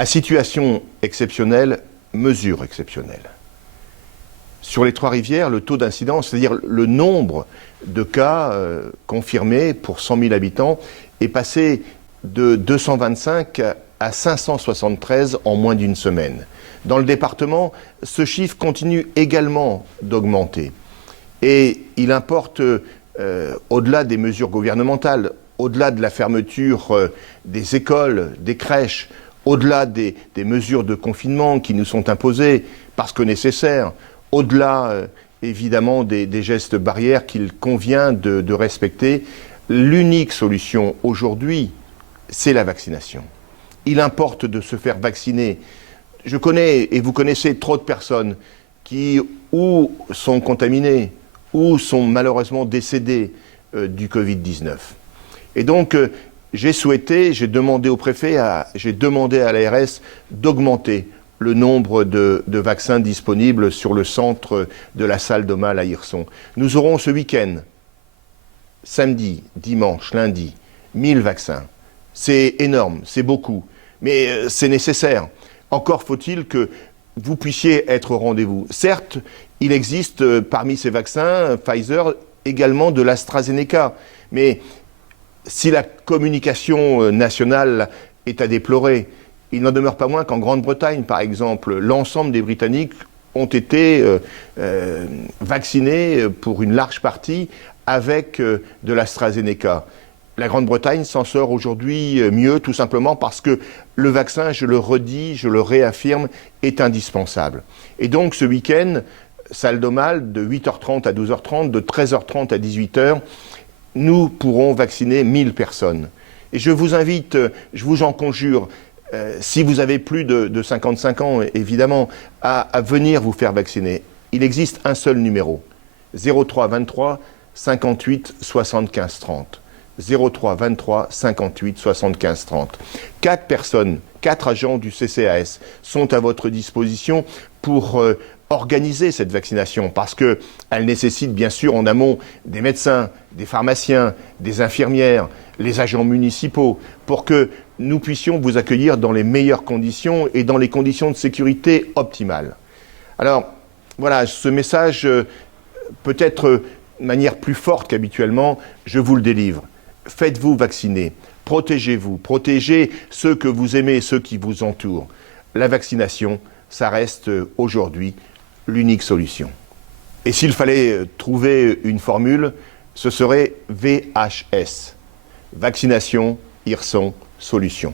À situation exceptionnelle, mesure exceptionnelle. Sur les Trois-Rivières, le taux d'incidence, c'est-à-dire le nombre de cas confirmés pour 100 000 habitants, est passé de 225 à 573 en moins d'une semaine. Dans le département, ce chiffre continue également d'augmenter. Et il importe, au-delà des mesures gouvernementales, au-delà de la fermeture des écoles, des crèches, au-delà des mesures de confinement qui nous sont imposées parce que nécessaires, au-delà évidemment des gestes barrières qu'il convient de respecter, l'unique solution aujourd'hui, c'est la vaccination. Il importe de se faire vacciner. Je connais, et vous connaissez, trop de personnes qui ou sont contaminées, ou sont malheureusement décédées du Covid-19. Et donc, j'ai demandé au préfet, j'ai demandé à l'ARS d'augmenter le nombre de vaccins disponibles sur le centre de la salle d'Aumale à Hirson. Nous aurons ce week-end, samedi, dimanche, lundi, 1000 vaccins. C'est énorme, c'est beaucoup, mais c'est nécessaire. Encore faut-il que vous puissiez être au rendez-vous. Certes, il existe parmi ces vaccins, Pfizer, également de l'AstraZeneca, mais si la communication nationale est à déplorer, il n'en demeure pas moins qu'en Grande-Bretagne, par exemple, l'ensemble des Britanniques ont été vaccinés pour une large partie avec de l'AstraZeneca. La Grande-Bretagne s'en sort aujourd'hui mieux, tout simplement parce que le vaccin, je le redis, je le réaffirme, est indispensable. Et donc ce week-end, salle d'Aumale, de 8h30 à 12h30, de 13h30 à 18h, nous pourrons vacciner 1000 personnes. Et je vous invite, je vous en conjure, si vous avez plus de 55 ans, évidemment, à venir vous faire vacciner. Il existe un seul numéro, 03 23 58 75 30. 03 23 58 75 30. 4 personnes, 4 agents du CCAS sont à votre disposition pour organiser cette vaccination, parce qu'elle nécessite bien sûr en amont des médecins, des pharmaciens, des infirmières, les agents municipaux, pour que nous puissions vous accueillir dans les meilleures conditions et dans les conditions de sécurité optimales. Alors voilà, ce message, peut-être de manière plus forte qu'habituellement, je vous le délivre. Faites-vous vacciner, protégez-vous, protégez ceux que vous aimez, ceux qui vous entourent. La vaccination, ça reste aujourd'hui l'unique solution. Et s'il fallait trouver une formule, ce serait VHS. Vaccination, Hirson, solution.